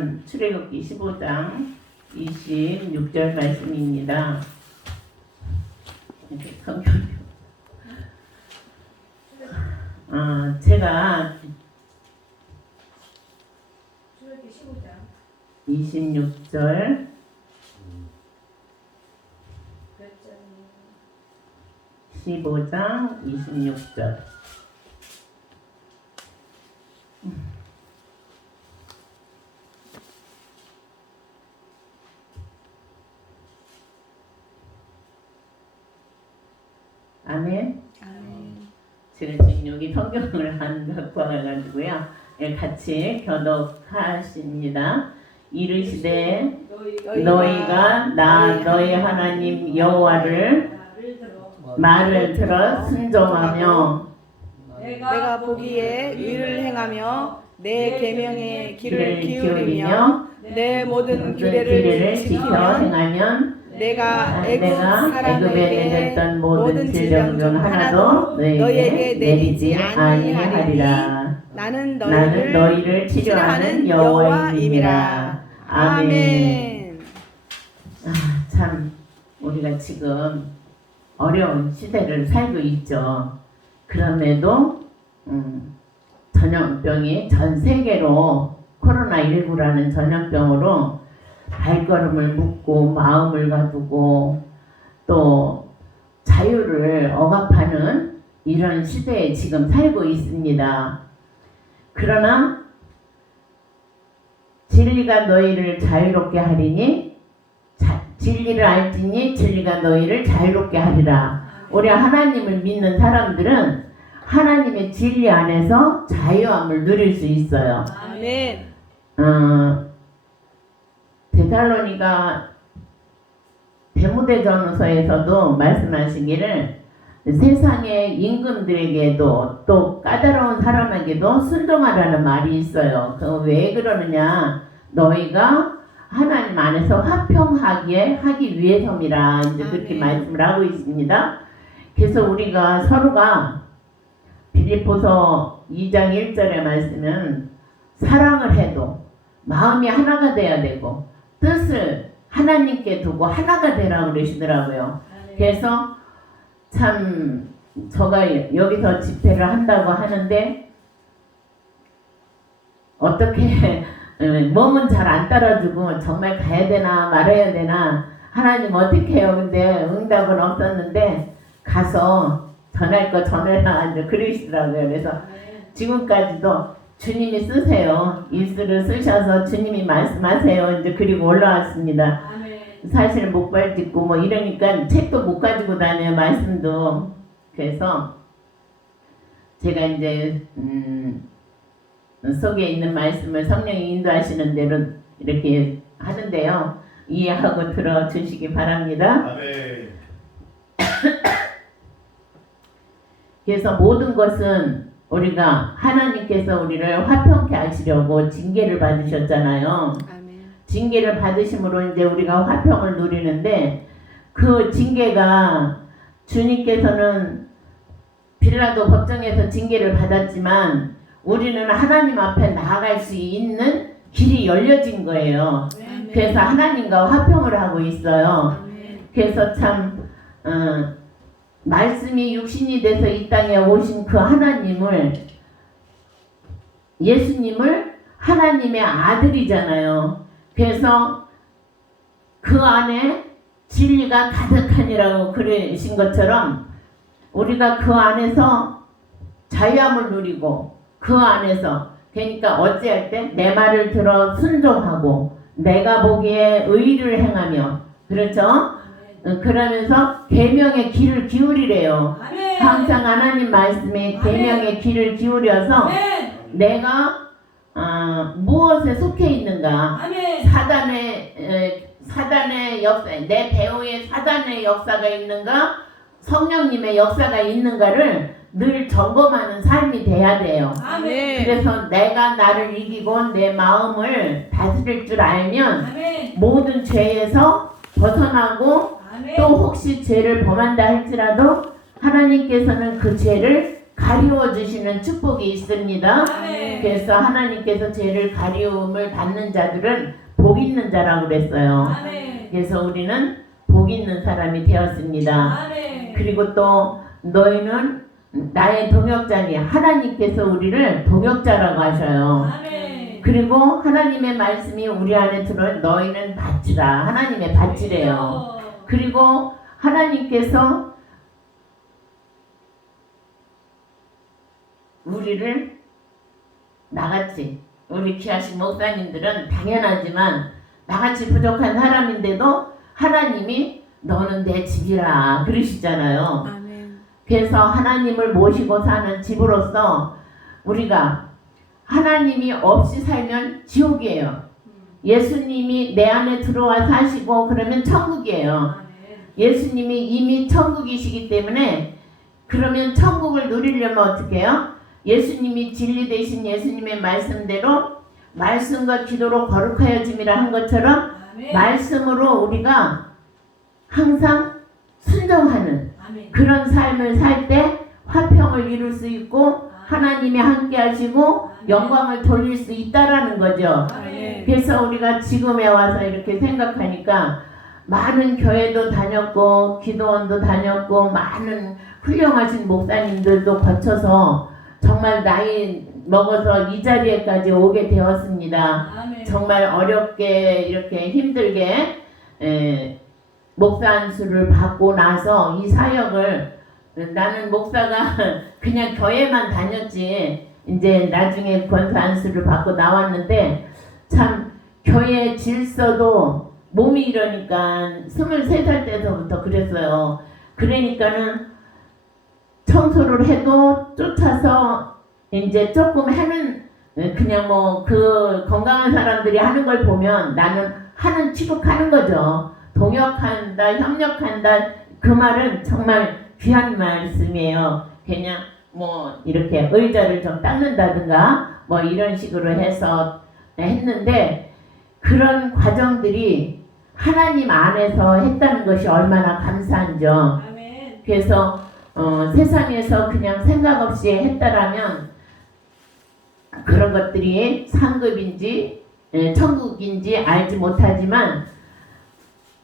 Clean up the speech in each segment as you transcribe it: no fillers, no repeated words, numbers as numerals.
말씀은 출애굽기 15장 26절 말씀입니다. 성경 제가 26절 15장 26절 아멘. 제가 지금 여기 성경을 안 갖고 와가지고요. 같이 교독하십니다. 이르시되 너희가 나 너희 하나님 여호와를 말을 들어 순종하며 내가 보기에 의를 행하며 내 계명의 길을 기울이며 내 모든 규례를 지켜 행하면 내가 애굽 애굽에 사람에게 내렸던 모든 질병 중 하나도 너희에게 내리지 아니하리라. 나는 너희를 치료하는 여호와임이라. 아멘. 참 우리가 지금 어려운 시대를 살고 있죠. 그럼에도 전염병이 전 세계로 코로나19라는 전염병으로 발걸음을 묶고 마음을 가두고 또 자유를 억압하는 이런 시대에 지금 살고 있습니다. 그러나 진리가 너희를 자유롭게 하리니 진리를 알지니 진리가 너희를 자유롭게 하리라. 우리 하나님을 믿는 사람들은 하나님의 진리 안에서 자유함을 누릴 수 있어요. 아멘. 데살로니가 데모데전서에서도 말씀하시기를 세상의 임금들에게도 또 까다로운 사람에게도 순종하라는 말이 있어요. 왜 그러느냐? 너희가 하나님 안에서 화평하게 하기 위해서입니다. 이제 그렇게 말씀을 하고 있습니다. 그래서 우리가 서로가 빌립보서 2장 1절의 말씀은 사랑을 해도 마음이 하나가 돼야 되고 뜻을 하나님께 두고 하나가 되라고 그러시더라고요. 그래서 참 제가 여기서 집회를 한다고 하는데 어떻게 몸은 잘 안 따라주고 정말 가야 되나 말아야 되나 하나님 어떻게 해요? 근데 응답은 없었는데 가서 전할 거 전해라 이제 그러시더라고요. 그래서 지금까지도 주님이 쓰세요. 입술을 쓰셔서 주님이 말씀하세요. 이제 그리고 올라왔습니다. 사실 목발 짚고 뭐 이러니까 책도 못 가지고 다녀요. 말씀도. 그래서 제가 이제 속에 있는 말씀을 성령이 인도하시는 대로 이렇게 하는데요. 이해하고 들어주시기 바랍니다. 아멘. 그래서 모든 것은 우리가 하나님께서 우리를 화평케 하시려고 징계를 받으셨잖아요. 징계를 받으심으로 이제 우리가 화평을 누리는데 그 징계가 주님께서는 빌라도 법정에서 징계를 받았지만 우리는 하나님 앞에 나아갈 수 있는 길이 열려진 거예요. 그래서 하나님과 화평을 하고 있어요. 그래서 참 말씀이 육신이 돼서 이 땅에 오신 그 하나님을 예수님을 하나님의 아들이잖아요. 그래서 그 안에 진리가 가득하니라고 그러신 것처럼 우리가 그 안에서 자유함을 누리고 그 안에서 그러니까 어찌할 때 내 말을 들어 순종하고 내가 보기에 의를 행하며 그렇죠? 그러면서 계명의 귀를 기울이래요. 아멘. 항상 하나님 말씀에 계명의 귀를 기울여서 아멘. 내가 무엇에 속해 있는가? 아멘. 사단의 역사, 내 배후에 사단의 역사가 있는가? 성령님의 역사가 있는가를 늘 점검하는 삶이 돼야 돼요. 아멘. 그래서 내가 나를 이기고 내 마음을 다스릴 줄 알면 아멘. 모든 죄에서 벗어나고 아멘. 또 혹시 죄를 범한다 할지라도 하나님께서는 그 죄를 가리워 주시는 축복이 있습니다. 아멘. 그래서 하나님께서 죄를 가리움을 받는 자들은 복 있는 자라고 그랬어요. 아멘. 그래서 우리는 복 있는 사람이 되었습니다. 아멘. 그리고 또 너희는 나의 동역자니 하나님께서 우리를 동역자라고 하셔요. 아멘. 그리고 하나님의 말씀이 우리 안에 들어 너희는 밭이라 하나님의 밭이래요. 그리고 하나님께서 우리를 나같이 우리 귀하신 목사님들은 당연하지만 나같이 부족한 사람인데도 하나님이 너는 내 집이라 그러시잖아요. 아멘. 그래서 하나님을 모시고 사는 집으로서 우리가 하나님이 없이 살면 지옥이에요. 예수님이 내 안에 들어와 사시고 그러면 천국이에요. 예수님이 이미 천국이시기 때문에 그러면 천국을 누리려면 어떻게 해요? 예수님이 진리 되신 예수님의 말씀대로 말씀과 기도로 거룩하여 줌이라 한 것처럼 아멘. 말씀으로 우리가 항상 순종하는 아멘. 그런 삶을 살 때 화평을 이룰 수 있고 하나님이 함께 하시고 영광을 돌릴 수 있다라는 거죠. 아멘. 그래서 우리가 지금에 와서 이렇게 생각하니까 많은 교회도 다녔고 기도원도 다녔고 많은 훌륭하신 목사님들도 거쳐서 정말 나이 먹어서 이 자리에까지 오게 되었습니다. 아멘. 정말 어렵게 이렇게 힘들게 목사 안수를 받고 나서 이 사역을 나는 목사가 그냥 교회만 다녔지 이제 나중에 권사 안수를 받고 나왔는데 참 교회 질서도 몸이 이러니까 23살 때서부터 그랬어요. 그러니까는 청소를 해도 쫓아서 이제 조금 하는 그냥 뭐 그 건강한 사람들이 하는 걸 보면 나는 하는 취급하는 거죠. 동역한다, 협력한다 그 말은 정말 귀한 말씀이에요. 그냥 뭐 이렇게 의자를 좀 닦는다든가 뭐 이런 식으로 해서 했는데 그런 과정들이 하나님 안에서 했다는 것이 얼마나 감사한죠. 아멘. 그래서 세상에서 그냥 생각 없이 했다라면 그런 것들이 상급인지 천국인지 알지 못하지만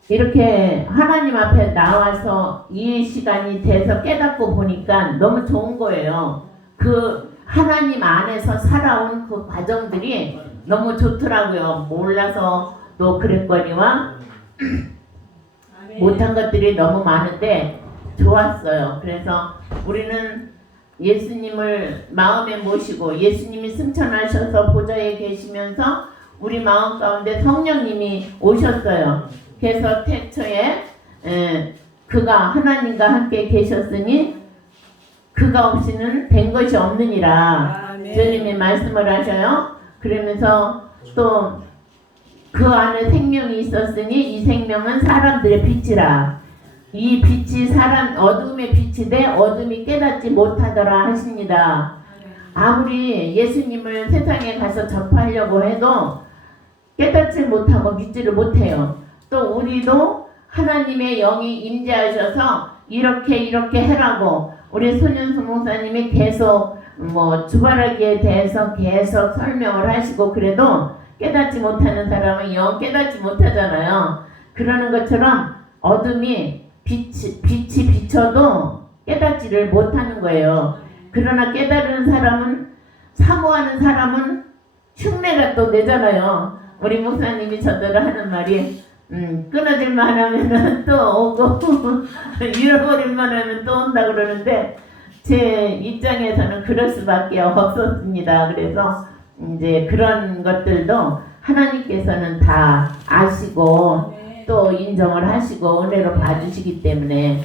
이렇게 하나님 앞에 나와서 이 시간이 돼서 깨닫고 보니까 너무 좋은 거예요. 그 하나님 안에서 살아온 그 과정들이 너무 좋더라고요. 몰라서 또 그랬거니와 아멘. 못한 것들이 너무 많은데 좋았어요. 그래서 우리는 예수님을 마음에 모시고 예수님이 승천하셔서 보좌에 계시면서 우리 마음 가운데 성령님이 오셨어요. 그래서 태초에 그가 하나님과 함께 계셨으니 그가 없이는 된 것이 없느니라 아멘. 주님이 말씀을 하셔요. 그러면서 또 그 안에 생명이 있었으니 이 생명은 사람들의 빛이라. 이 빛이 사람 어둠의 빛이 돼 어둠이 깨닫지 못하더라 하십니다. 아무리 예수님을 세상에 가서 접하려고 해도 깨닫지 못하고 믿지를 못해요. 또 우리도 하나님의 영이 임재하셔서 이렇게 해라고 우리 손윤수 목사님이 계속 뭐 주바라기에 대해서 계속 설명을 하시고 그래도 깨닫지 못하는 사람은 영 깨닫지 못하잖아요. 그러는 것처럼 어둠이 빛이 비쳐도 깨닫지를 못하는 거예요. 그러나 깨달은 사람은 사모하는 사람은 흉내가 또 내잖아요. 우리 목사님이 저더러 하는 말이 끊어질만 하면 또 오고 잃어버릴만 하면 또 온다 그러는데 제 입장에서는 그럴 수밖에 없었습니다. 그래서 이제 그런 것들도 하나님께서는 다 아시고 또 인정을 하시고 은혜로 봐주시기 때문에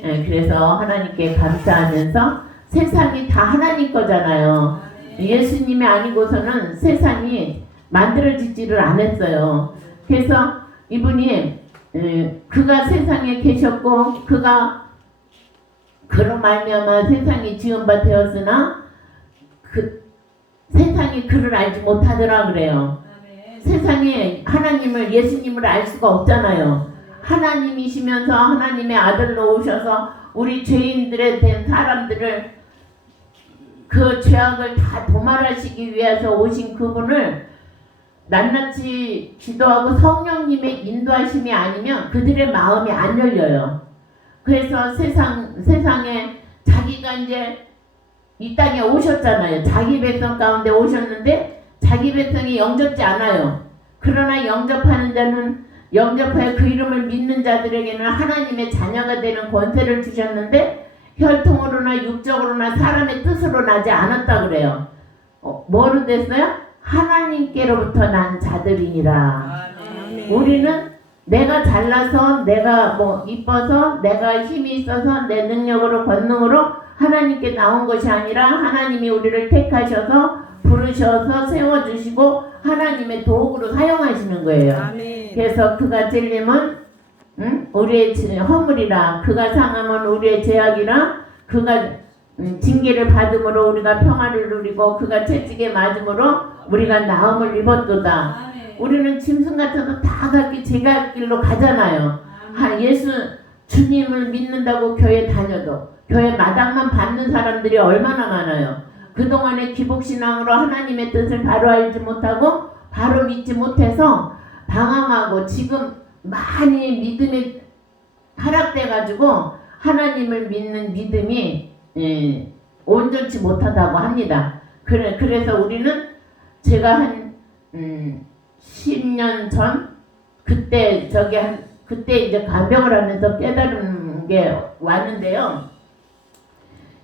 그래서 하나님께 감사하면서 세상이 다 하나님 거잖아요. 예수님이 아니고서는 세상이 만들어지지를 않았어요. 그래서 이분이 그가 세상에 계셨고 그가 그로 말미암아 세상이 지은 바 되었으나 그 세상이 그를 알지 못하더라 그래요. 세상에 하나님을 예수님을 알 수가 없잖아요. 하나님이시면서 하나님의 아들로 오셔서 우리 죄인들에 된 사람들을 그 죄악을 다 도말하시기 위해서 오신 그분을 낱낱이 기도하고 성령님의 인도하심이 아니면 그들의 마음이 안 열려요. 그래서 세상에 자기가 이제 이 땅에 오셨잖아요. 자기 백성 가운데 오셨는데 자기 백성이 영접지 않아요. 그러나 영접하는 자는 영접하여 그 이름을 믿는 자들에게는 하나님의 자녀가 되는 권세를 주셨는데 혈통으로나 육적으로나 사람의 뜻으로 나지 않았다 그래요. 뭐로 됐어요? 하나님께로부터 난 자들이니라. 우리는 내가 잘나서 내가 뭐 이뻐서 내가 힘이 있어서 내 능력으로 권능으로 하나님께 나온 것이 아니라 하나님이 우리를 택하셔서 부르셔서 세워주시고 하나님의 도구로 사용하시는 거예요. 아멘. 그래서 그가 찔림은 우리의 허물이라 그가 상함은 우리의 죄악이라 그가 징계를 받음으로 우리가 평화를 누리고 그가 채찍에 맞음으로 우리가 나음을 입었도다. 아멘. 우리는 짐승 같아서 다 각기 제갈 길로 가잖아요. 예수 주님을 믿는다고 교회 다녀도 교회 마당만 받는 사람들이 얼마나 많아요. 그동안의 기복신앙으로 하나님의 뜻을 바로 알지 못하고 바로 믿지 못해서 방황하고 지금 많이 믿음이 하락돼 가지고 하나님을 믿는 믿음이 온전치 못하다고 합니다. 그래서 우리는 제가 한 10년 전 그때 이제 간병을 하면서 깨달은 게 왔는데요.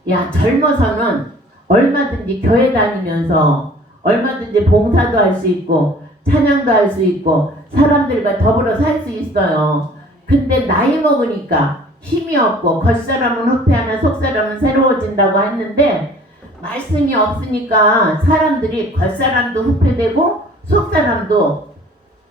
야, 젊어서는 얼마든지 교회 다니면서 얼마든지 봉사도 할 수 있고 찬양도 할 수 있고 사람들과 더불어 살 수 있어요. 근데 나이 먹으니까 힘이 없고 겉사람은 후패하나 속사람은 새로워진다고 했는데 말씀이 없으니까 사람들이 겉사람도 후패되고 속사람도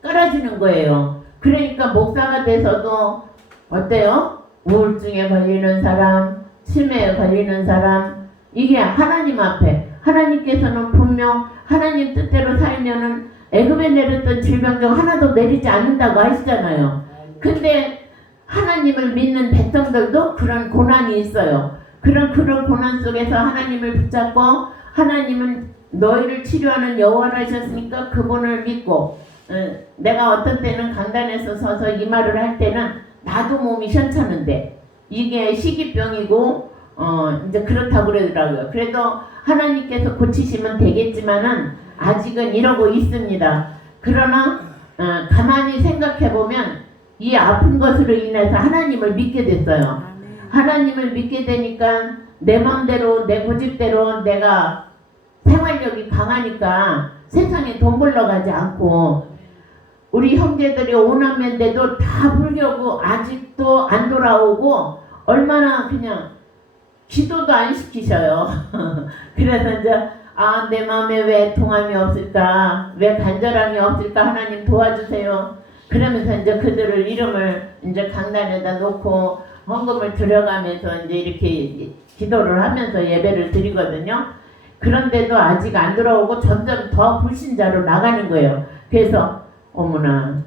깔아지는 거예요. 그러니까 목사가 돼서도 어때요? 우울증에 걸리는 사람, 치매에 걸리는 사람, 이게 하나님 앞에 하나님께서는 분명 하나님 뜻대로 살면은 애굽에 내렸던 질병 중 하나도 내리지 않는다고 하시잖아요. 근데 하나님을 믿는 백성들도 그런 고난이 있어요. 그런 고난 속에서 하나님을 붙잡고 하나님은 너희를 치료하는 여호와라셨으니까 그분을 믿고 내가 어떤 때는 강단에서 서서 이 말을 할 때는 나도 몸이 현찮은데 이게 시기병이고 이제 그렇다고 그러더라고요. 그래도 하나님께서 고치시면 되겠지만은 아직은 이러고 있습니다. 그러나 가만히 생각해 보면 이 아픈 것으로 인해서 하나님을 믿게 됐어요. 하나님을 믿게 되니까 내 마음대로 내 고집대로 내가 생활력이 강하니까 세상에 돈 벌러 가지 않고 우리 형제들이 오남매인데도 다 불교고 아직도 안 돌아오고 얼마나 그냥 기도도 안 시키셔요. 그래서 이제 내 마음에 왜 통함이 없을까, 왜 간절함이 없을까, 하나님 도와주세요. 그러면서 이제 그들을 이름을 이제 강단에다 놓고 헌금을 들여가면서 이제 이렇게 기도를 하면서 예배를 드리거든요. 그런데도 아직 안 들어오고 점점 더 불신자로 나가는 거예요. 그래서 어머나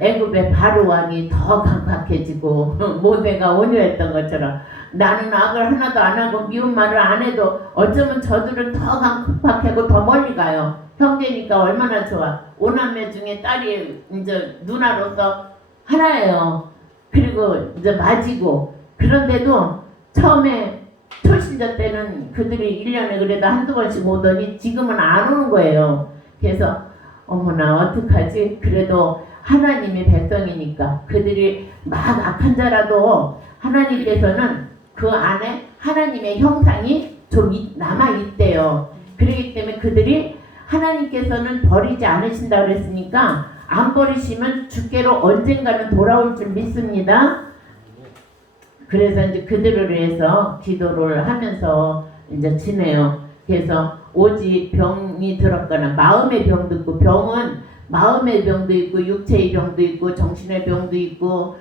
애굽의 바로 왕이 더 강팍해지고 모세가 온유했던 것처럼 나는 악을 하나도 안 하고 미운 말을 안 해도 어쩌면 저들은 더 강팍하고 더 멀리 가요. 형제니까 얼마나 좋아. 오남매 중에 딸이 이제 누나로서 하나예요. 그리고 이제 맞이고 그런데도 처음에 초신자 때는 그들이 1년에 그래도 한두 번씩 오더니 지금은 안 오는 거예요. 그래서 어머나 어떡하지? 그래도 하나님의 백성이니까 그들이 막 악한 자라도 하나님께서는 그 안에 하나님의 형상이 좀 남아있대요. 그렇기 때문에 그들이 하나님께서는 버리지 않으신다 그랬으니까 안 버리시면 주께로 언젠가는 돌아올 줄 믿습니다. 그래서 이제 그들을 위해서 기도를 하면서 이제 지내요. 그래서 오직 병이 들었거나 마음의 병도 있고 병은 마음의 병도 있고 육체의 병도 있고 정신의 병도 있고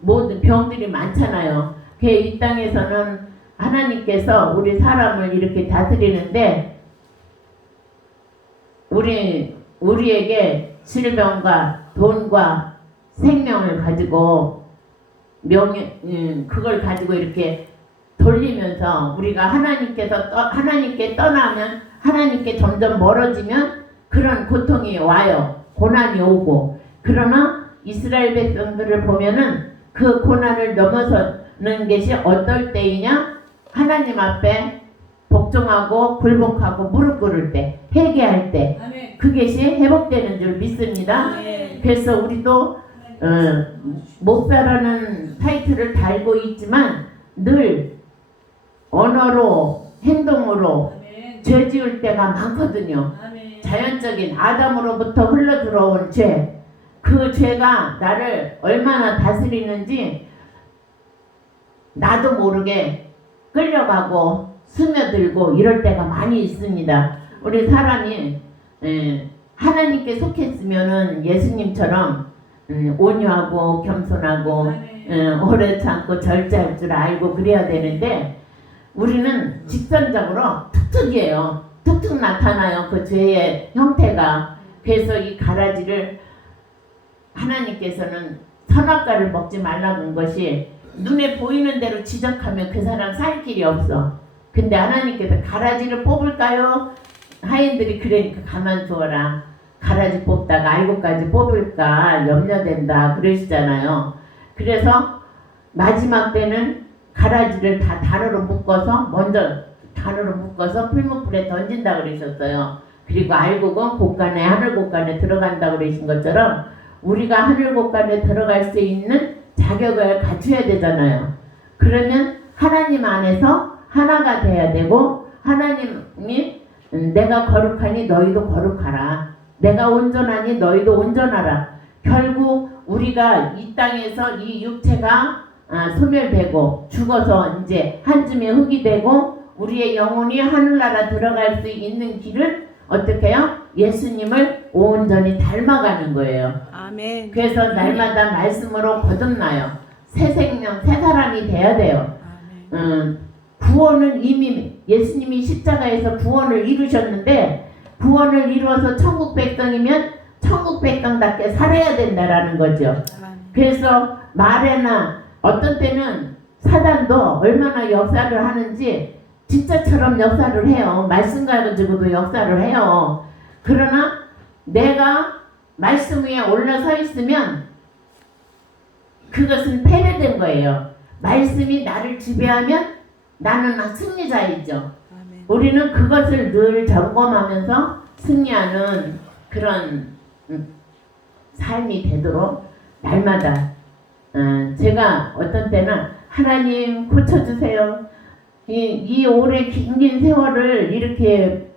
모든 병들이 많잖아요. 이 땅에서는 하나님께서 우리 사람을 이렇게 다스리는데 우리에게 질병과 돈과 생명을 가지고 그걸 가지고 이렇게 돌리면서 우리가 하나님께 떠나면 하나님께 점점 멀어지면 그런 고통이 와요. 고난이 오고. 그러나 이스라엘 백성들을 보면은 그 고난을 넘어서는 것이 어떨 때이냐? 하나님 앞에 복종하고 굴복하고 무릎 꿇을 때, 회개할 때 아멘. 그것이 회복되는 줄 믿습니다. 아멘. 그래서 우리도 목사라는 타이틀을 달고 있지만 늘 언어로 행동으로 아멘. 죄 지을 때가 많거든요. 아멘. 자연적인 아담으로부터 흘러 들어온 죄, 그 죄가 나를 얼마나 다스리는지 나도 모르게 끌려가고 스며들고 이럴 때가 많이 있습니다. 우리 사람이 하나님께 속했으면은 예수님처럼 온유하고 겸손하고 아멘. 오래 참고 절제할 줄 알고 그래야 되는데 우리는 직선적으로 툭툭이에요. 툭툭 나타나요. 그 죄의 형태가. 그래서 이 가라지를 하나님께서는 선악과를 먹지 말라는 것이 눈에 보이는 대로 지적하면 그 사람 살 길이 없어. 근데 하나님께서 가라지를 뽑을까요? 하인들이 그러니까 가만 두어라. 가라지 뽑다가 알고까지 뽑을까 염려된다 그러시잖아요. 그래서 마지막 때는 가라지를 다 단으로 묶어서 먼저 단으로 묶어서 풀무불에 던진다 그러셨어요. 그리고 알곡은 곳간에 하늘 곳간에 들어간다 그러신 것처럼 우리가 하늘 곳간에 들어갈 수 있는 자격을 갖춰야 되잖아요. 그러면 하나님 안에서 하나가 돼야 되고 하나님이 내가 거룩하니 너희도 거룩하라. 내가 온전하니 너희도 온전하라. 결국 우리가 이 땅에서 이 육체가 소멸되고 죽어서 이제 한 줌의 흙이 되고 우리의 영혼이 하늘나라 들어갈 수 있는 길은 어떻게 해요? 예수님을 온전히 닮아가는 거예요. 아멘. 그래서 날마다 말씀으로 거듭나요. 새 생명, 새 사람이 돼야 돼요. 아멘. 구원은 이미 예수님이 십자가에서 구원을 이루셨는데 구원을 이루어서 천국 백성이면 천국 백성답게 살아야 된다라는 거죠. 아멘. 그래서 말에나 어떤 때는 사단도 얼마나 역사를 하는지 진짜처럼 역사를 해요. 말씀 가지고도 역사를 해요. 그러나 내가 말씀 위에 올라서 있으면 그것은 패배된 거예요. 말씀이 나를 지배하면 나는 승리자이죠. 아멘. 우리는 그것을 늘 점검하면서 승리하는 그런 삶이 되도록 날마다 제가 어떤 때는 하나님 고쳐주세요. 이 오래 긴 세월을 이렇게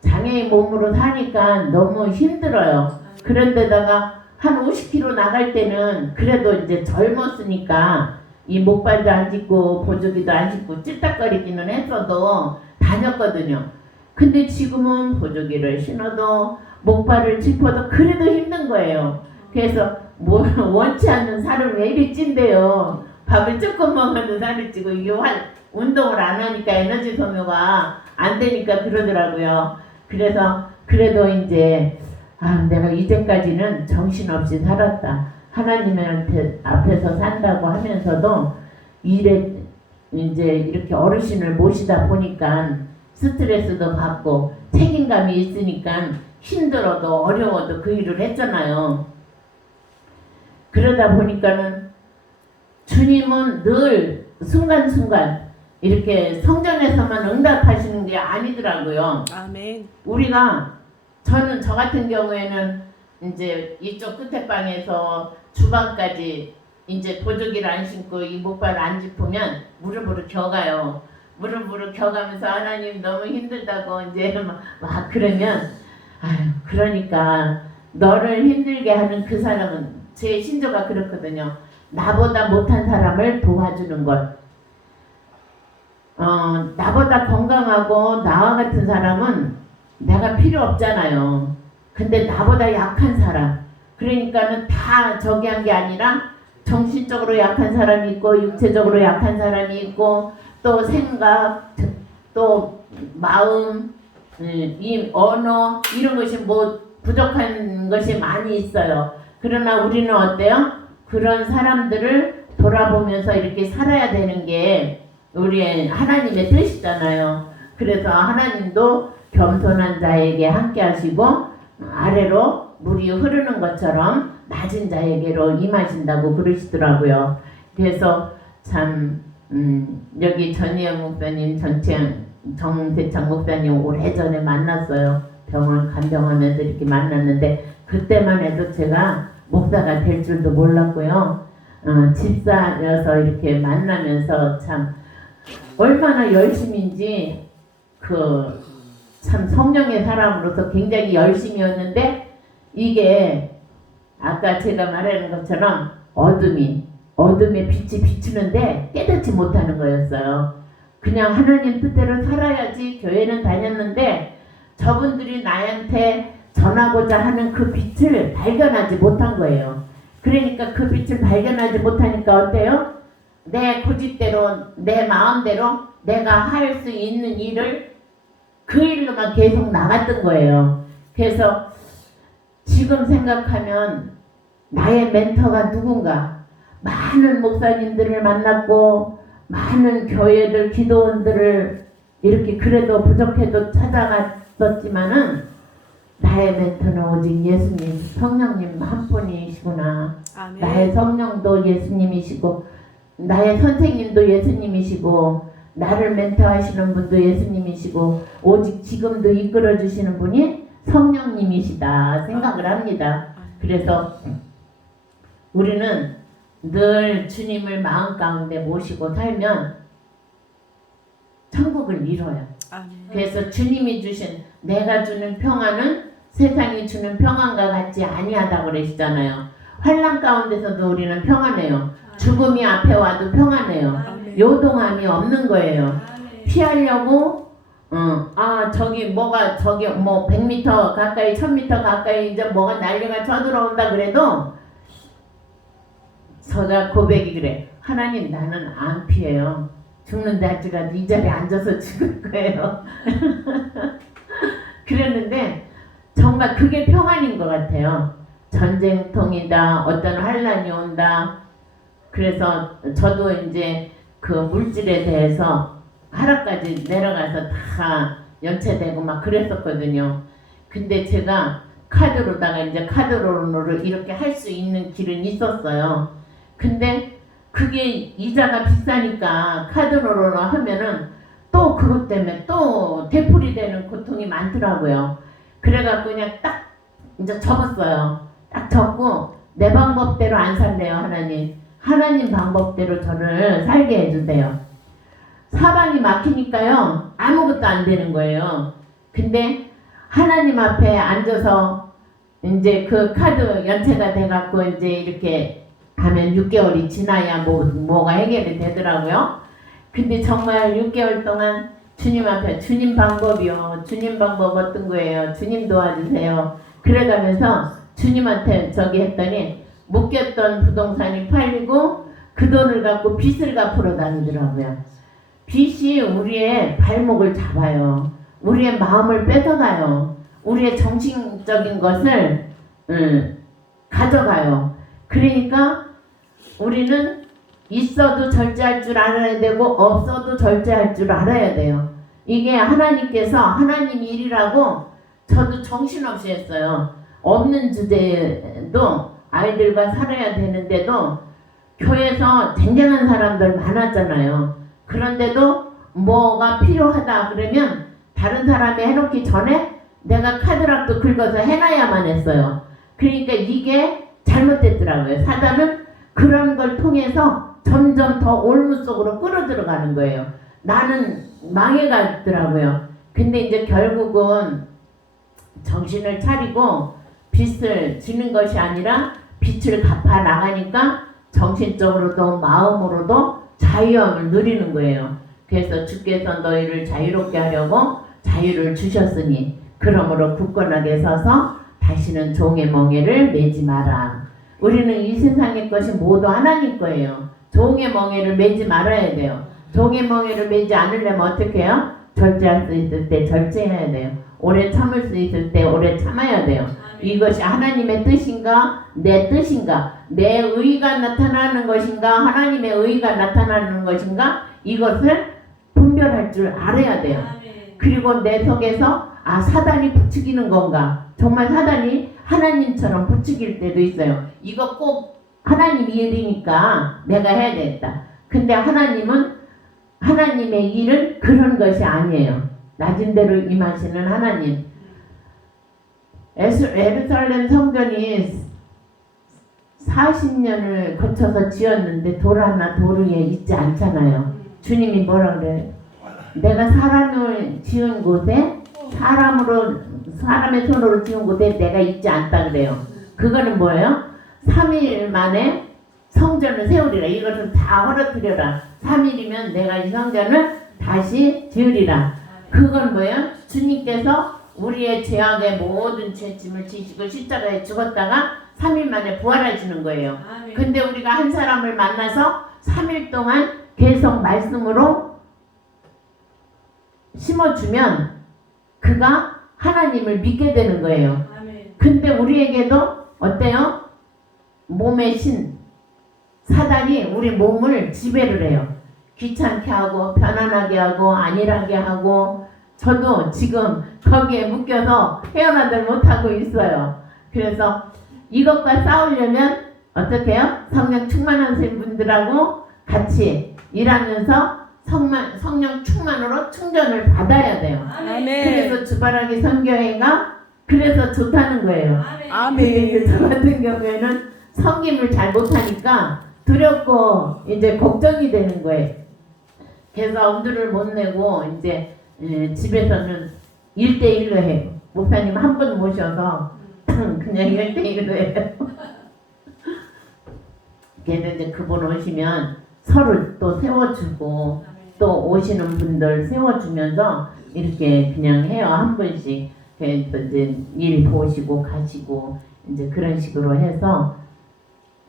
장애인 몸으로 사니까 너무 힘들어요. 그런데다가 한 50km 나갈 때는 그래도 이제 젊었으니까 이 목발도 안 짚고 보조기도 안 짚고 찔딱거리기는 했어도 다녔거든요. 근데 지금은 보조기를 신어도 목발을 짚어도 그래도 힘든 거예요. 그래서 뭐 원치 않는 살을 왜 이리 찐대요. 밥을 조금 먹어도 살을 찌고 이게 운동을 안 하니까 에너지 소모가 안 되니까 그러더라고요. 그래서 그래도 이제 내가 이제까지는 정신없이 살았다. 하나님한테 앞에서 산다고 하면서도 일에 이제 이렇게 어르신을 모시다 보니까 스트레스도 받고 책임감이 있으니까 힘들어도 어려워도 그 일을 했잖아요. 그러다 보니까는 주님은 늘 순간순간 이렇게 성전에서만 응답하시는 게 아니더라고요. 아멘. 저 같은 경우에는 이제 이쪽 끝에 방에서 주방까지 이제 보조기를 안 신고 이 목발을 안 짚으면 무릎으로 겨가요. 무릎으로 겨가면서 하나님 너무 힘들다고 이제 막 그러면 그러니까 너를 힘들게 하는 그 사람은 제 신조가 그렇거든요. 나보다 못한 사람을 도와주는 것. 나보다 건강하고 나와 같은 사람은 내가 필요 없잖아요. 근데 나보다 약한 사람, 그러니까는 다 저기 한 게 아니라 정신적으로 약한 사람이 있고 육체적으로 약한 사람이 있고 또 생각, 또 마음, 이 언어 이런 것이 뭐 부족한 것이 많이 있어요. 그러나 우리는 어때요? 그런 사람들을 돌아보면서 이렇게 살아야 되는 게 우리 하나님의 뜻이잖아요. 그래서 하나님도 겸손한 자에게 함께 하시고 아래로 물이 흐르는 것처럼 낮은 자에게로 임하신다고 그러시더라고요. 그래서 참 여기 전희영 목사님, 정대창 목사님 오래전에 만났어요. 간병하면서 이렇게 만났는데 그때만 해도 제가 목사가 될 줄도 몰랐고요. 집사여서 이렇게 만나면서 참 얼마나 열심인지 참 성령의 사람으로서 굉장히 열심이었는데 이게 아까 제가 말하는 것처럼 어둠에 빛이 비추는데 깨닫지 못하는 거였어요. 그냥 하나님 뜻대로 살아야지 교회는 다녔는데 저분들이 나한테 전하고자 하는 그 빛을 발견하지 못한 거예요. 그러니까 그 빛을 발견하지 못하니까 어때요? 내 고집대로 내 마음대로 내가 할 수 있는 일을 그 일로만 계속 나갔던 거예요. 그래서 지금 생각하면 나의 멘토가 누군가 많은 목사님들을 만났고 많은 교회들 기도원들을 이렇게 그래도 부족해도 찾아갔었지만은 나의 멘토는 오직 예수님 성령님 한 분이시구나. 아멘. 나의 성령도 예수님이시고 나의 선생님도 예수님이시고 나를 멘토하시는 분도 예수님이시고 오직 지금도 이끌어 주시는 분이 성령님이시다 생각을 합니다. 그래서 우리는 늘 주님을 마음 가운데 모시고 살면 천국을 이뤄요. 아멘. 그래서 주님이 주신 내가 주는 평안은 세상이 주는 평안과 같지 아니하다고 그러시잖아요. 환난 가운데서도 우리는 평안해요. 죽음이 앞에 와도 평안해요. 아멘. 요동함이 없는 거예요. 아멘. 피하려고 저기 뭐 100m 가까이 1000m 가까이 이제 뭐가 난리가 쳐들어온다 그래도 서가 고백이 그래. 하나님 나는 안 피해요. 죽는데 아직까지 이 자리에 앉아서 죽을 거예요. 그랬는데 정말 그게 평안인 것 같아요. 전쟁통이다. 어떤 환란이 온다. 그래서 저도 이제 그 물질에 대해서 하락까지 내려가서 다 연체되고 막 그랬었거든요. 근데 제가 카드로를 이렇게 할 수 있는 길은 있었어요. 근데 그게 이자가 비싸니까 카드로로 하면은 또 그것 때문에 또 되풀이되는 고통이 많더라고요. 그래갖고 그냥 딱 이제 접었어요. 딱 접고 내 방법대로 안 살래요. 하나님 방법대로 저를 살게 해주세요. 사방이 막히니까요 아무것도 안 되는 거예요. 근데 하나님 앞에 앉아서 이제 그 카드 연체가 돼갖고 이제 이렇게 하면 6개월이 지나야 뭐가 해결이 되더라고요. 근데 정말 6개월 동안 주님 앞에 주님 방법이요. 주님 방법 어떤 거예요? 주님 도와주세요. 그래가면서 주님한테 저기 했더니 묶였던 부동산이 팔리고 그 돈을 갖고 빚을 갚으러 다니더라고요. 빚이 우리의 발목을 잡아요. 우리의 마음을 뺏어가요. 우리의 정신적인 것을 가져가요. 그러니까 우리는 있어도 절제할 줄 알아야 되고 없어도 절제할 줄 알아야 돼요. 이게 하나님께서 하나님 일이라고 저도 정신없이 했어요. 없는 주제도 아이들과 살아야 되는데도 교회에서 쟁쟁한 사람들 많았잖아요. 그런데도 뭐가 필요하다 그러면 다른 사람이 해놓기 전에 내가 카드락도 긁어서 해놔야만 했어요. 그러니까 이게 잘못됐더라고요. 사단은 그런 걸 통해서 점점 더 올무 속으로 끌어들어가는 거예요. 나는 망해가더라고요. 근데 이제 결국은 정신을 차리고 빚을 지는 것이 아니라 빚을 갚아 나가니까 정신적으로도 마음으로도 자유함을 누리는 거예요. 그래서 주께서 너희를 자유롭게 하려고 자유를 주셨으니 그러므로 굳건하게 서서 다시는 종의 멍에를 매지 마라. 우리는 이 세상의 것이 모두 하나님 거예요. 종의 멍에를 매지 말아야 돼요. 종의 멍에를 매지 않으려면 어떻게 해요? 절제할 수 있을 때 절제해야 돼요. 오래 참을 수 있을 때 오래 참아야 돼요. 이것이 하나님의 뜻인가 내 뜻인가 내 의가 나타나는 것인가 하나님의 의가 나타나는 것인가 이것을 분별할 줄 알아야 돼요. 아멘. 그리고 내 속에서 사단이 부추기는 건가? 정말 사단이 하나님처럼 부추길 때도 있어요. 이거 꼭 하나님 일이니까 내가 해야 되겠다. 근데 하나님은 하나님의 일은 그런 것이 아니에요. 낮은 대로 임하시는 하나님. 예루살렘 성전이 40년을 거쳐서 지었는데 돌 하나 돌 위에 있지 않잖아요. 주님이 뭐라 그래요? 내가 사람을 지은 곳에 사람의 손으로 지은 곳에 내가 있지 않다 그래요. 그거는 뭐예요? 3일 만에 성전을 세우리라. 이것을 다 헐어뜨려라. 3일이면 내가 이 성전을 다시 지으리라. 그건 뭐예요? 주님께서 우리의 죄악의 모든 죄짐을 지시고 십자가에 죽었다가 3일 만에 부활하시는 거예요. 아멘. 근데 우리가 한 사람을 만나서 3일 동안 계속 말씀으로 심어주면 그가 하나님을 믿게 되는 거예요. 아멘. 근데 우리에게도 어때요? 몸의 신 사단이 우리 몸을 지배를 해요. 귀찮게 하고 편안하게 하고 안일하게 하고 저도 지금 거기에 묶여서 헤어나질 못하고 있어요. 그래서 이것과 싸우려면 어떻게 해요? 성령 충만하신 분들하고 같이 일하면서 성령 충만으로 충전을 받아야 돼요. 아멘. 그래서 주바라기 선교회가 그래서 좋다는 거예요. 아멘. 저 같은 경우에는 섬김을 잘 못하니까 두렵고 이제 걱정이 되는 거예요. 그래서 엄두를 못 내고 이제 집에서는 1대1로 해요. 목사님 한 분 모셔서 그냥 1대1로 해요. 그래서 이제 그분 오시면 서로 또 세워주고 또 오시는 분들 세워주면서 이렇게 그냥 해요. 한 분씩. 그래서 이제 일 보시고 가시고 이제 그런 식으로 해서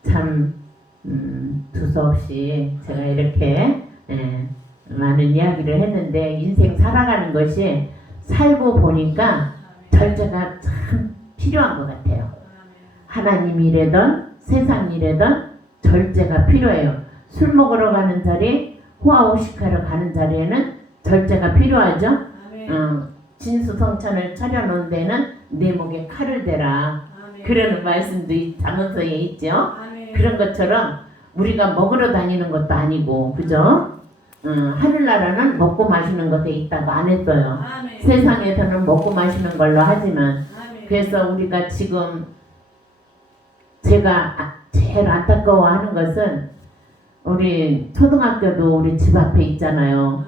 참 두서없이 제가 이렇게 많은 이야기를 했는데 인생 살아가는 것이 살고 보니까 절제가 참 필요한 것 같아요. 하나님 일이든 세상 일이든 절제가 필요해요. 술 먹으러 가는 자리, 호화호식하러 가는 자리에는 절제가 필요하죠. 진수성찬을 차려놓은 데는 내 목에 칼을 대라. 그러는 말씀도 잠언서에 있죠. 그런 것처럼 우리가 먹으러 다니는 것도 아니고, 그죠? 하늘나라는 먹고 마시는 것에 있다고 안 했어요. 세상에서는 먹고 마시는 걸로 하지만, 그래서 우리가 지금 제가 제일 안타까워하는 것은 우리 초등학교도 우리 집 앞에 있잖아요.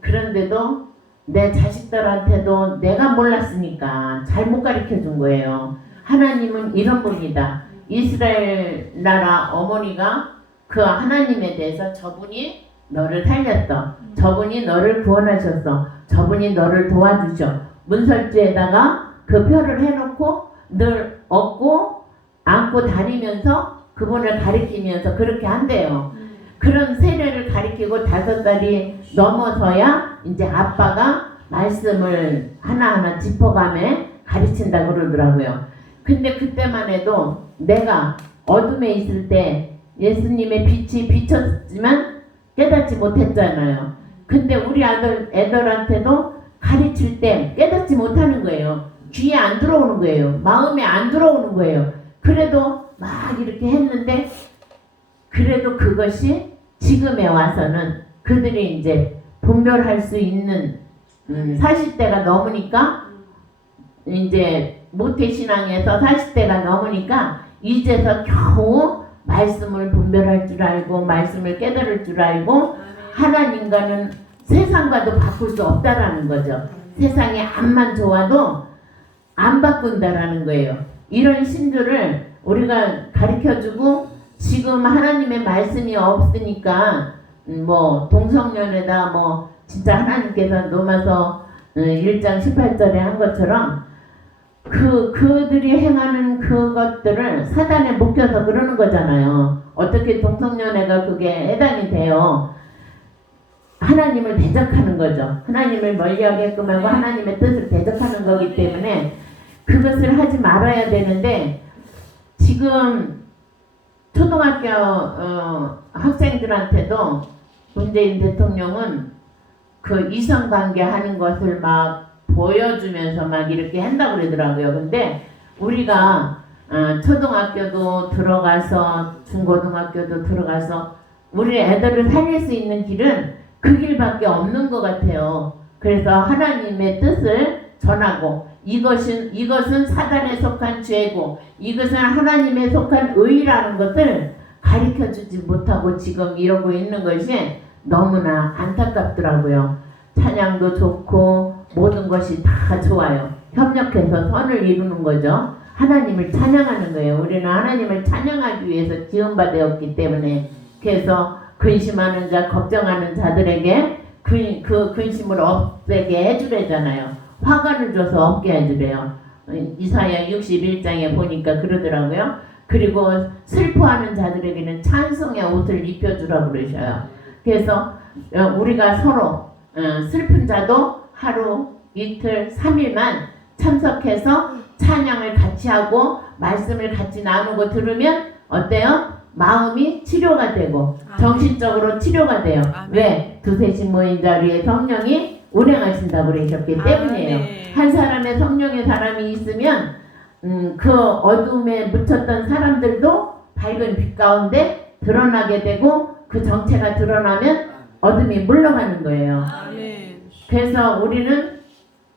그런데도 내 자식들한테도 내가 몰랐으니까 잘못 가르쳐 준 거예요. 하나님은 이런 분이다. 이스라엘 나라 어머니가 그 하나님에 대해서 저분이 너를 살렸어. 저분이 너를 구원하셨어. 저분이 너를 도와주셔. 문설주에다가 그 표를 해놓고 늘 얻고 안고 다니면서 그분을 가리키면서 그렇게 한대요. 그런 세례를 가리키고 5살이 넘어서야 이제 아빠가 말씀을 하나하나 짚어가며 가르친다고 그러더라고요. 근데 그때만 해도 내가 어둠에 있을 때 예수님의 빛이 비쳤지만 깨닫지 못했잖아요. 근데 우리 애들한테도 가르칠 때 깨닫지 못하는 거예요. 귀에 안 들어오는 거예요. 마음에 안 들어오는 거예요. 그래도 막 이렇게 했는데 그래도 그것이 지금에 와서는 그들이 이제 분별할 수 있는 40대가 넘으니까 이제 모태신앙에서 40대가 넘으니까 이제서 겨우 말씀을 분별할 줄 알고 말씀을 깨달을 줄 알고 하나님과는 세상과도 바꿀 수 없다라는 거죠. 세상에 암만 좋아도 안 바꾼다라는 거예요. 이런 신조를 우리가 가르쳐주고 지금 하나님의 말씀이 없으니까 뭐 동성연애다 뭐 진짜 하나님께서 로마서 1장 18절에 한 것처럼 그들이 행하는 그것들을 사단에 묶여서 그러는 거잖아요. 어떻게 동성연애가 그게 해당이 돼요? 하나님을 대적하는 거죠. 하나님을 멀리하게끔 하고 하나님의 뜻을 대적하는 거기 때문에 그것을 하지 말아야 되는데 지금 초등학교 학생들한테도 문재인 대통령은 그 이성관계 하는 것을 막 보여주면서 막 이렇게 한다고 그러더라고요. 근데 우리가 초등학교도 들어가서 중고등학교도 들어가서 우리 애들을 살릴 수 있는 길은 그 길밖에 없는 것 같아요. 그래서 하나님의 뜻을 전하고 이것은 사단에 속한 죄고 이것은 하나님에 속한 의라는 것을 가르쳐주지 못하고 지금 이러고 있는 것이 너무나 안타깝더라고요. 찬양도 좋고 모든 것이 다 좋아요. 협력해서 선을 이루는 거죠. 하나님을 찬양하는 거예요. 우리는 하나님을 찬양하기 위해서 지음받았기 때문에 그래서 근심하는 자, 걱정하는 자들에게 그 근심을 없애게 해주래잖아요. 화관을 줘서 없게 해주래요. 이사야 61장에 보니까 그러더라고요. 그리고 슬퍼하는 자들에게는 찬송의 옷을 입혀주라고 그러셔요. 그래서 우리가 서로 슬픈 자도 하루, 이틀, 3일만 참석해서 찬양을 같이 하고 말씀을 같이 나누고 들으면 어때요? 마음이 치료가 되고 정신적으로 치료가 돼요. 왜? 두세씩 모인 자리에 성령이 운행하신다고 그러셨기 때문이에요. 한 사람의 성령의 사람이 있으면 그 어둠에 묻혔던 사람들도 밝은 빛 가운데 드러나게 되고 그 정체가 드러나면 어둠이 물러가는 거예요. 그래서 우리는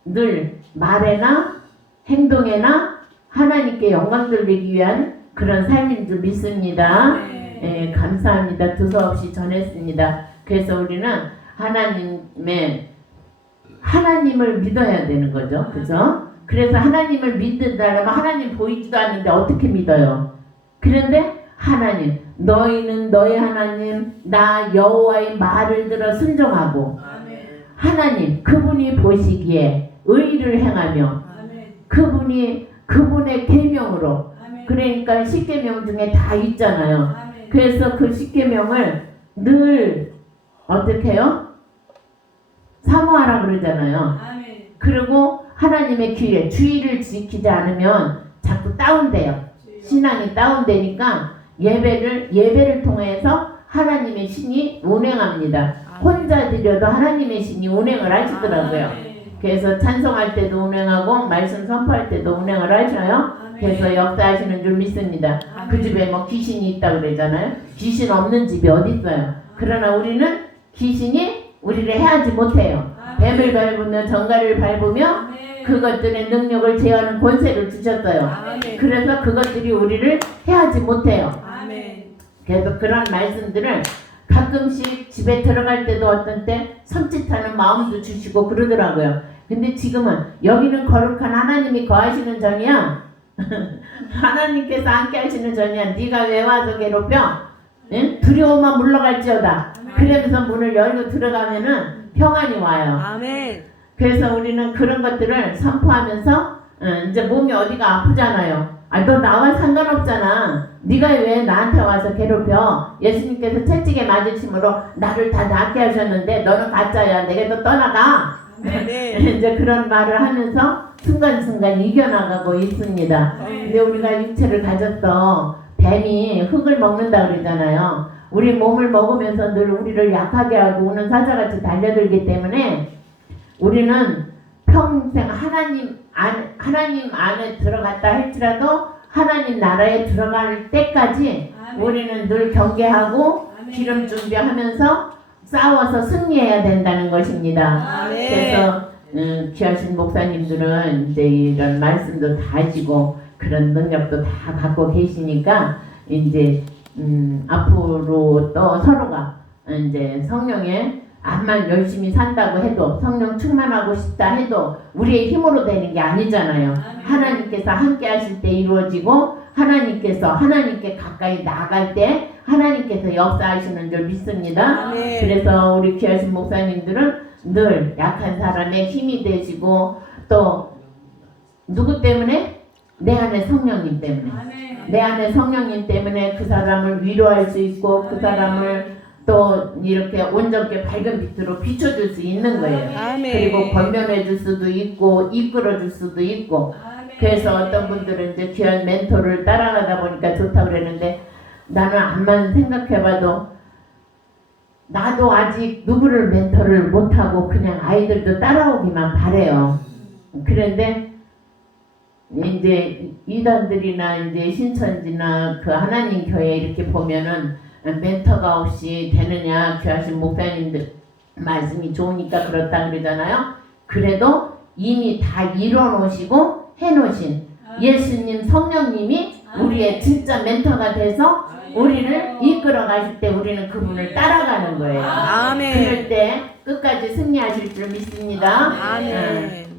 늘 말에나 행동에나 하나님께 영광 돌리기 위한 그런 삶인 줄 믿습니다. 예, 감사합니다. 두서없이 전했습니다. 그래서 우리는 하나님을 믿어야 되는 거죠. 그죠? 그래서 하나님을 믿는다면 하나님 보이지도 않는데 어떻게 믿어요? 그런데 하나님, 너희는 너희 하나님 나 여호와의 말을 들어 순종하고 하나님 그분이 보시기에 의를 행하며 그분의 계명으로 그러니까 십계명 중에 다 있잖아요. 그래서 그 십계명을 늘 어떻게 해요? 사모하라 그러잖아요. 그리고 하나님의 길에 주의를 지키지 않으면 자꾸 다운돼요. 신앙이 다운되니까 예배를 통해서 하나님의 신이 운행합니다. 혼자 드려도 하나님의 신이 운행을 하시더라고요. 그래서 찬송할 때도 운행하고 말씀 선포할 때도 운행을 하셔요. 그래서 역사하시는 줄 믿습니다. 그 집에 뭐 귀신이 있다고 그러잖아요. 귀신 없는 집이 어디 있어요. 그러나 우리는 귀신이 우리를 해하지 못해요. 뱀을 밟으며 정갈을 밟으며 그것들의 능력을 제어하는 권세를 주셨어요. 그래서 그것들이 우리를 해하지 못해요. 그래서 그런 말씀들을 가끔씩 집에 들어갈 때도 어떤 때 섬찟하는 마음도 주시고 그러더라고요. 근데 지금은 여기는 거룩한 하나님이 거하시는 전이야. 하나님께서 함께 하시는 전이야. 네가 왜 와서 괴롭혀? 응? 두려움만 물러갈지어다. 그러면서 문을 열고 들어가면은 평안이 와요. 그래서 우리는 그런 것들을 선포하면서 이제 몸이 어디가 아프잖아요. 너 나와 상관없잖아. 네가 왜 나한테 와서 괴롭혀? 예수님께서 채찍에 맞으심으로 나를 다 낫게 하셨는데 너는 가짜야. 내게도 떠나가. 이제 그런 말을 하면서 순간순간 이겨나가고 있습니다. 근데 우리가 육체를 가졌어. 뱀이 흙을 먹는다 그러잖아요. 우리 몸을 먹으면서 늘 우리를 약하게 하고 우는 사자같이 달려들기 때문에 우리는 평생 하나님 안에 들어갔다 할지라도 하나님 나라에 들어갈 때까지 우리는 늘 경계하고 기름 준비하면서 싸워서 승리해야 된다는 것입니다. 그래서 귀하신 목사님들은 이제 이런 말씀도 다 하시고 그런 능력도 다 갖고 계시니까 이제 앞으로 또 서로가 이제 성령의 암만 열심히 산다고 해도 성령 충만하고 싶다 해도 우리의 힘으로 되는 게 아니잖아요. 하나님께서 함께 하실 때 이루어지고 하나님께 가까이 나갈 때 하나님께서 역사하시는 줄 믿습니다. 그래서 우리 귀하신 목사님들은 늘 약한 사람의 힘이 되시고 또 누구 때문에? 내 안에 성령님 때문에. 내 안에 성령님 때문에 그 사람을 위로할 수 있고 그 사람을 또 이렇게 온전하게 밝은 빛으로 비춰줄 수 있는 거예요. 그리고 권면해줄 수도 있고 이끌어줄 수도 있고. 그래서 어떤 분들은 이제 귀한 멘토를 따라가다 보니까 좋다고 그랬는데 나는 암만 생각해봐도 나도 아직 누구를 멘토를 못하고 그냥 아이들도 따라오기만 바래요. 그런데 이제 이단들이나 이제 신천지나 그 하나님 교회 이렇게 보면은 멘토가 없이 되느냐, 귀하신 목사님들 말씀이 좋으니까 그렇다 그러잖아요. 그래도 이미 다 이뤄놓으시고 해놓으신 예수님, 성령님이 우리의 진짜 멘토가 돼서 우리를 이끌어 가실 때 우리는 그분을 따라가는 거예요. 아멘. 그럴 때 끝까지 승리하실 줄 믿습니다. 아멘.